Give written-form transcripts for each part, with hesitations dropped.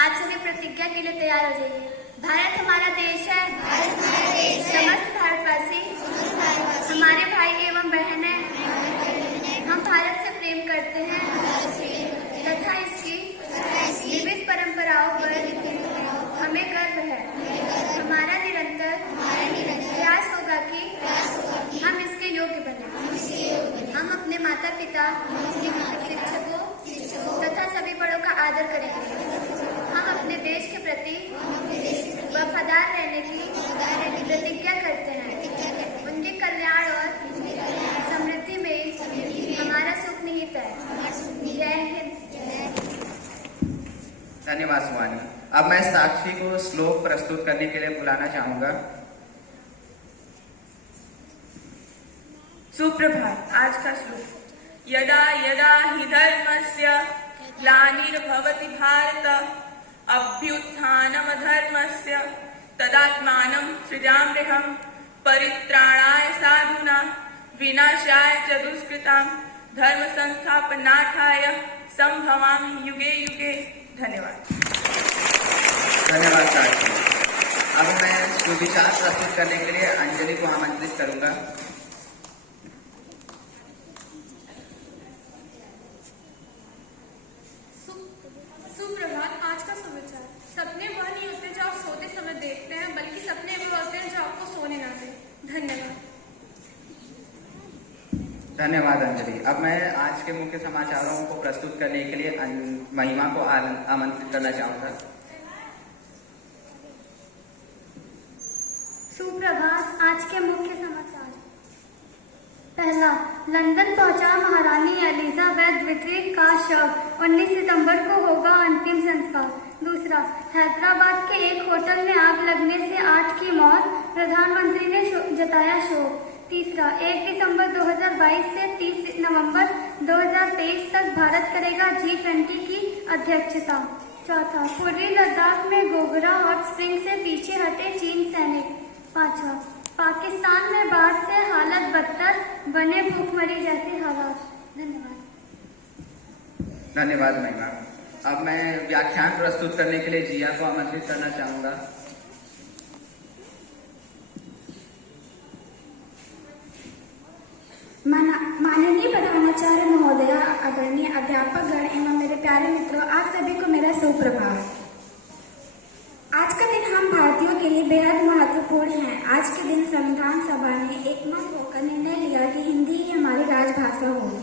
आज सभी प्रतिज्ञा के लिए तैयार हो जाइए। भारत हमारा देश है, समस्त भारतवासी हमारे भाई एवं बहन हैं। हम भारत से प्रेम करते हैं तथा इसकी विविध परंपराओं पर हमें गर्व है। हमारा निरंतर प्रयास होगा कि हम इसके योग्य बने। हम अपने माता पिता, शिक्षकों तथा सभी बड़ों का आदर करेंगे। हम अपने देश के प्रति वफादार रहने की प्रतिज्ञा करते हैं। उनके कल्याण और समृद्धि में हमारा सुख निहित है। जय हिंद। धन्यवाद सुहानी। अब मैं साक्षी को श्लोक प्रस्तुत करने के लिए बुलाना चाहूंगा। सुप्रभात। आज का श्लोक, यदा यदा हि धर्मस्य ग्लानिर्भवति भारत अभ्युत्थानमधर्मस्य तदात्मानं सृजाम्यहम् परित्राणाय साधूनां विनाशाय च दुष्कृतां धर्म संस्थापनार्थाय संभवामि युगे युगे। धन्यवाद। धन्यवाद साक्षी। अब मैं सुविचार प्रस्तुत करने के लिए अंजलि को आमंत्रित करूंगा। सुप्रभात। आज का समाचार, सपने वह नहीं होते जो आप सोते समय देखते हैं, बल्कि सपने वो होते हैं जो आपको सोने ना दें। धन्यवाद। धन्यवाद अंजलि। अब मैं आज के मुख्य समाचारों को प्रस्तुत करने के लिए महिमा को आमंत्रित करना चाहूंगा। सुप्रभात। आज के मुख्य समाचार। पहला, लंदन पहुंचा महारानी एलिजाबेथ द्वितीय का शव। 19 सितंबर को होगा अंतिम संस्कार। दूसरा, हैदराबाद के एक होटल में आग लगने से 8 की मौत, प्रधानमंत्री ने जताया शोक। तीसरा, 1 दिसंबर 2022 से 30 नवंबर 2023 तक भारत करेगा G20 की अध्यक्षता। चौथा, पूर्वी लद्दाख में गोगरा हॉट स्प्रिंग से पीछे हटे चीन सैनिक। पांचवा, पाकिस्तान में बाढ़ से हालत बदतर, बने भूखमरी जैसे हालात। धन्यवाद। धन्यवाद महिमा। अब मैं व्याख्यान प्रस्तुत करने के लिए जिया को आमंत्रित करना चाहूंगा। माननीय प्रधानाचार्य महोदय, आदरणीय अध्यापकगण एवं मेरे प्यारे मित्रों, आप सभी को मेरा सुप्रभात। आज का दिन हम भारतीयों के लिए बेहद महत्वपूर्ण है। आज के दिन संविधान सभा ने एकमत होकर निर्णय लिया कि हिंदी ही हमारी राजभाषा होगी।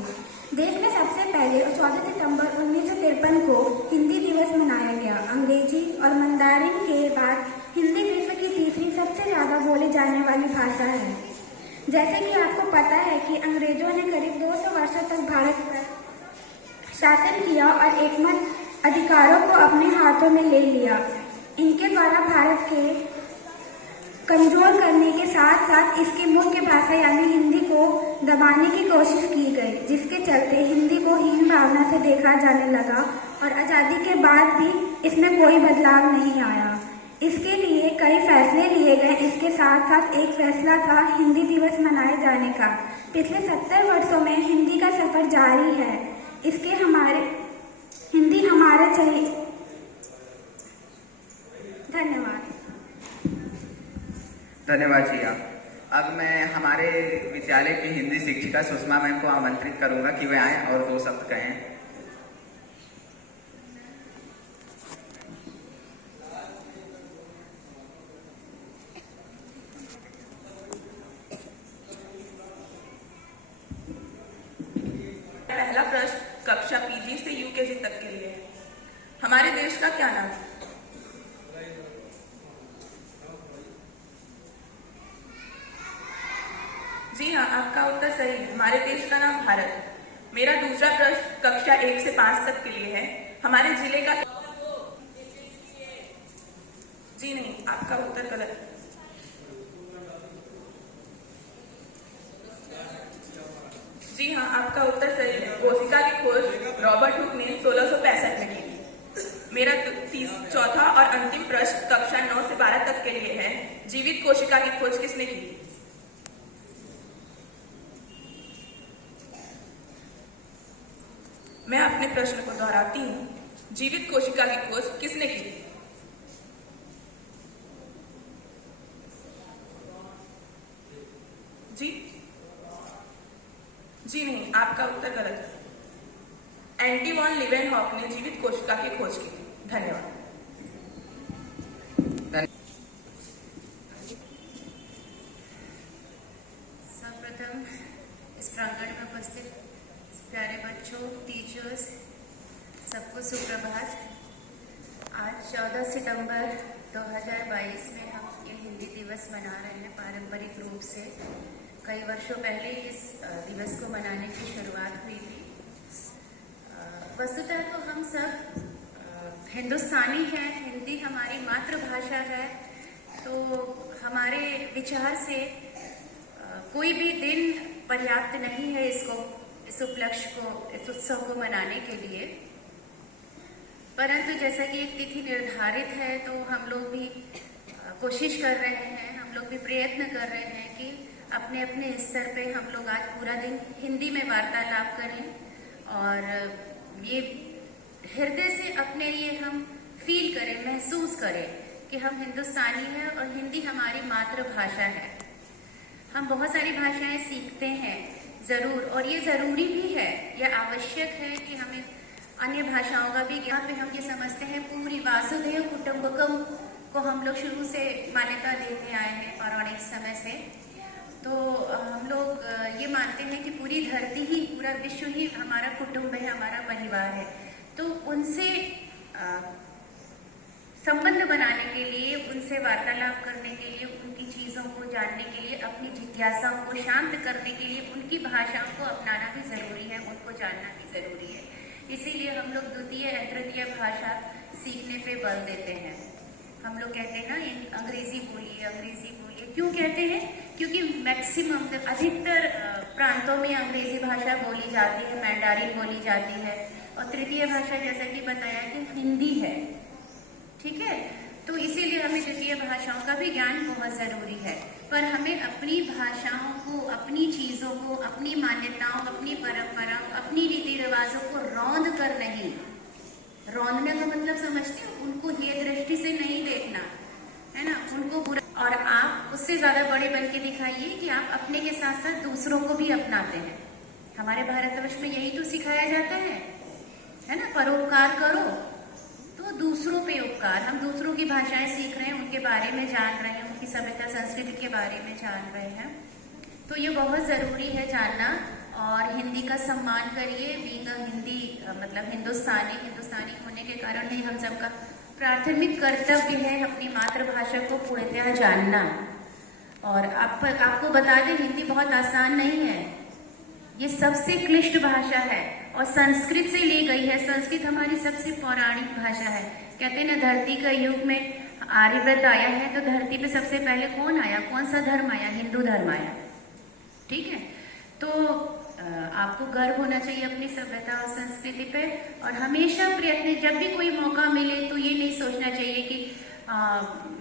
देश में सबसे पहले 14 सितंबर 1953 को हिंदी दिवस मनाया गया। अंग्रेजी और मंदारिन के बाद हिंदी विश्व की तीसरी सबसे ज्यादा बोली जाने वाली भाषा है। जैसे कि आपको पता है कि अंग्रेजों ने करीब 200 वर्षों तक भारत पर शासन किया और एकमत अधिकारों को अपने हाथों में ले लिया। इनके द्वारा भारत के कमजोर करने के साथ साथ इसकी मुख्य भाषा यानी हिंदी को दबाने की कोशिश की गई, जिसके चलते हिंदी को हीन भावना से देखा जाने लगा और आजादी के बाद भी इसमें कोई बदलाव नहीं आया। इसके लिए कई फैसले लिए गए। इसके साथ साथ एक फैसला था हिंदी दिवस मनाए जाने का। पिछले 70 वर्षों में हिंदी का सफर जारी है। इसके हिंदी हमारे चाहिए। धन्यवाद। धन्यवाद जिया। अब मैं हमारे विद्यालय की हिंदी शिक्षिका सुषमा मैम को आमंत्रित करूंगा कि वे आएं और 2 शब्द कहें। पहला प्रश्न कक्षा पीजी से यूकेजी तक के लिए है। हमारे देश का क्या नाम है? जी हाँ, आपका उत्तर सही है। हमारे देश का नाम भारत है। मेरा दूसरा प्रश्न कक्षा 1 से 5 तक के लिए है। हमारे जिले का जी नहीं, आपका उत्तर गलत है। जी हाँ, आपका उत्तर सही है। कोशिका की खोज रॉबर्ट हुक ने 1665 में की थी। मेरा चौथा और अंतिम प्रश्न कक्षा 9 से 12 तक के लिए है। जीवित कोशिका की खोज किसने की? मैं अपने प्रश्न को दोहराती हूँ। जीवित कोशिका की खोज किसने की? आपका उत्तर गलत है। एंटी वॉन लीवेनहॉक ने जीवित कोशिका की खोज की थी। धन्यवाद। सर्वप्रथम इस प्रांगण में उपस्थित प्यारे बच्चों, टीचर्स, सबको सुप्रभात। आज 14 सितंबर 2022 में हम ये हिंदी दिवस मना रहे हैं पारंपरिक रूप से। कई वर्षों पहले इस दिवस को मनाने की शुरुआत हुई थी। वस्तुतः तो हम सब हिंदुस्तानी हैं, हिंदी हमारी मातृभाषा है, तो हमारे विचार से कोई भी दिन पर्याप्त नहीं है इस उपलक्ष्य को, इस उत्सव को मनाने के लिए। परंतु जैसा कि एक तिथि निर्धारित है तो हम लोग भी कोशिश कर रहे हैं, हम लोग भी प्रयत्न कर रहे हैं कि अपने अपने स्तर पे हम लोग आज पूरा दिन हिंदी में वार्तालाप करें और ये हृदय से अपने लिए हम फील करें, महसूस करें कि हम हिंदुस्तानी हैं और हिंदी हमारी मातृभाषा है। हम बहुत सारी भाषाएं सीखते हैं जरूर, और ये जरूरी भी है, यह आवश्यक है कि हमें अन्य भाषाओं का भी ज्ञान। पे हम ये समझते हैं पूरी वासुदेव कुटुंबकम को हम लोग शुरू से मान्यता देते आए हैं पौराणिक समय से। तो हम लोग ये मानते हैं कि पूरी धरती ही, पूरा विश्व ही हमारा कुटुंब है, हमारा परिवार है। तो उनसे संबंध बनाने के लिए, उनसे वार्तालाप करने के लिए, उनकी चीजों को जानने के लिए, अपनी जिज्ञासाओं को शांत करने के लिए उनकी भाषाओं को अपनाना भी जरूरी है, उनको जानना भी जरूरी है। इसीलिए हम लोग द्वितीय या तृतीय भाषा सीखने पे बल देते हैं। हम लोग कहते हैं ना अंग्रेजी बोलिए, अंग्रेजी बोलिए। क्यों कहते हैं? क्योंकि मैक्सिमम अधिकतर प्रांतों में अंग्रेजी भाषा बोली जाती है, मैंडारिन बोली जाती है, और तृतीय भाषा जैसा कि बताया कि हिंदी है। ठीक है, तो इसीलिए हमें द्वितीय भाषाओं का भी ज्ञान बहुत जरूरी है। पर हमें अपनी भाषाओं को, अपनी चीजों को, अपनी मान्यताओं, अपनी परंपराओं, अपनी रीति रिवाजों को रौंद कर नहीं, रौंदने का मतलब समझते हो, उनको ये दृष्टि से नहीं देखना है ना, उनको बुरा। और आप उससे ज्यादा बड़े बन के दिखाइए कि आप अपने के साथ साथ दूसरों को भी अपनाते हैं। हमारे भारतवर्ष में यही तो सिखाया जाता है ना, परोपकार करो। तो दूसरों पे उपकार, हम दूसरों की भाषाएं सीख रहे हैं, उनके बारे में जान रहे हैं, उनकी सभ्यता संस्कृति के बारे में जान रहे हैं। तो ये बहुत जरूरी है जानना, और हिंदी का सम्मान करिए। बीइंग हिंदी मतलब हिंदुस्तानी होने के कारण ही हम सबका प्राथमिक कर्तव्य है अपनी मातृभाषा को पूर्णतः जानना। और आपको बता दें, हिंदी बहुत आसान नहीं है, ये सबसे क्लिष्ट भाषा है और संस्कृत से ली गई है। संस्कृत हमारी सबसे पौराणिक भाषा है। कहते हैं ना, धरती का युग में आर्यव्रत आया है, तो धरती पे सबसे पहले कौन आया, कौन सा धर्म आया? हिंदू धर्म आया। ठीक है, तो आपको गर्व होना चाहिए अपनी सभ्यता और संस्कृति पे, और हमेशा प्रयत्न, जब भी कोई मौका मिले तो ये नहीं सोचना चाहिए कि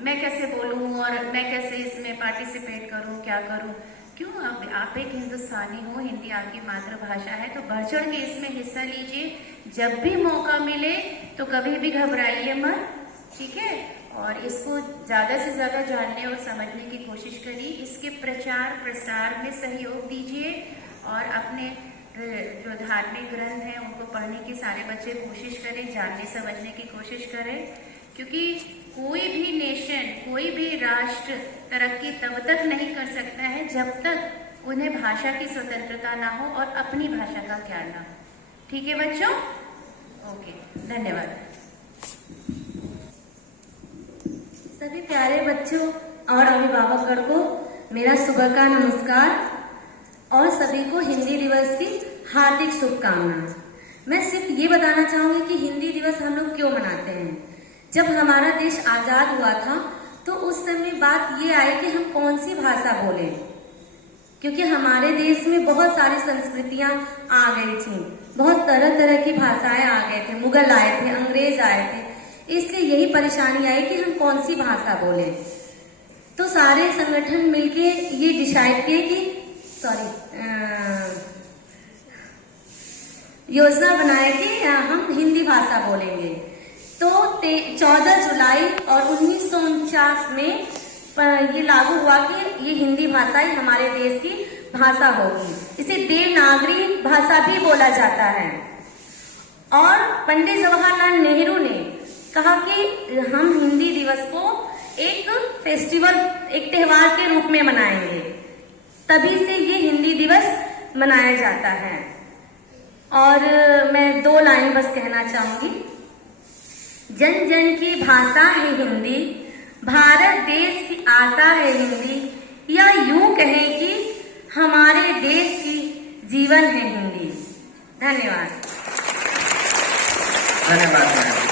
मैं कैसे बोलूं और मैं कैसे इसमें पार्टिसिपेट करूं, क्या करूं। क्यों? आप एक हिंदुस्तानी हो, हिंदी आपकी मातृभाषा है, तो बढ़ चढ़ के इसमें हिस्सा लीजिए। जब भी मौका मिले तो कभी भी घबराइए मत। ठीक है, और इसको ज्यादा से ज्यादा जानने और समझने की कोशिश करिए। इसके प्रचार प्रसार में सहयोग दीजिए, और अपने जो धार्मिक ग्रंथ हैं उनको पढ़ने की सारे बच्चे कोशिश करें, जानने समझने की कोशिश करें। क्योंकि कोई भी नेशन, कोई भी राष्ट्र तरक्की तब तक नहीं कर सकता है जब तक उन्हें भाषा की स्वतंत्रता ना हो और अपनी भाषा का ज्ञान ना हो। ठीक है बच्चों? ओके, धन्यवाद। सभी प्यारे बच्चों और अभिभावकगण को मेरा सुबह का नमस्कार और सभी को हिंदी दिवस की हार्दिक शुभकामनाएं। मैं सिर्फ ये बताना चाहूंगी कि हिंदी दिवस हम लोग क्यों मनाते हैं। जब हमारा देश आजाद हुआ था तो उस समय बात ये आई कि हम कौन सी भाषा बोलें, क्योंकि हमारे देश में बहुत सारी संस्कृतियां आ गई थी, बहुत तरह तरह की भाषाएं आ गए थे, मुगल आए थे, अंग्रेज आए थे, इसलिए यही परेशानी आई कि हम कौन सी भाषा बोलें। तो सारे संगठन मिलके ये डिसाइड किए कि योजना बनाए कि हम हिंदी भाषा बोलेंगे। तो 14 जुलाई और 1949 में ये लागू हुआ कि ये हिंदी भाषा ही हमारे देश की भाषा होगी। इसे देवनागरी भाषा भी बोला जाता है। और पंडित जवाहरलाल नेहरू ने कहा कि हम हिंदी दिवस को एक फेस्टिवल, एक त्योहार के रूप में मनाएंगे, तभी से ये हिंदी दिवस मनाया जाता है। और मैं 2 लाइन बस कहना चाहूंगी। जन जन की भाषा है हिंदी, भारत देश की आशा है हिंदी, या यूं कहें कि हमारे देश की जीवन है हिंदी। धन्यवाद। धन्यवाद मैम।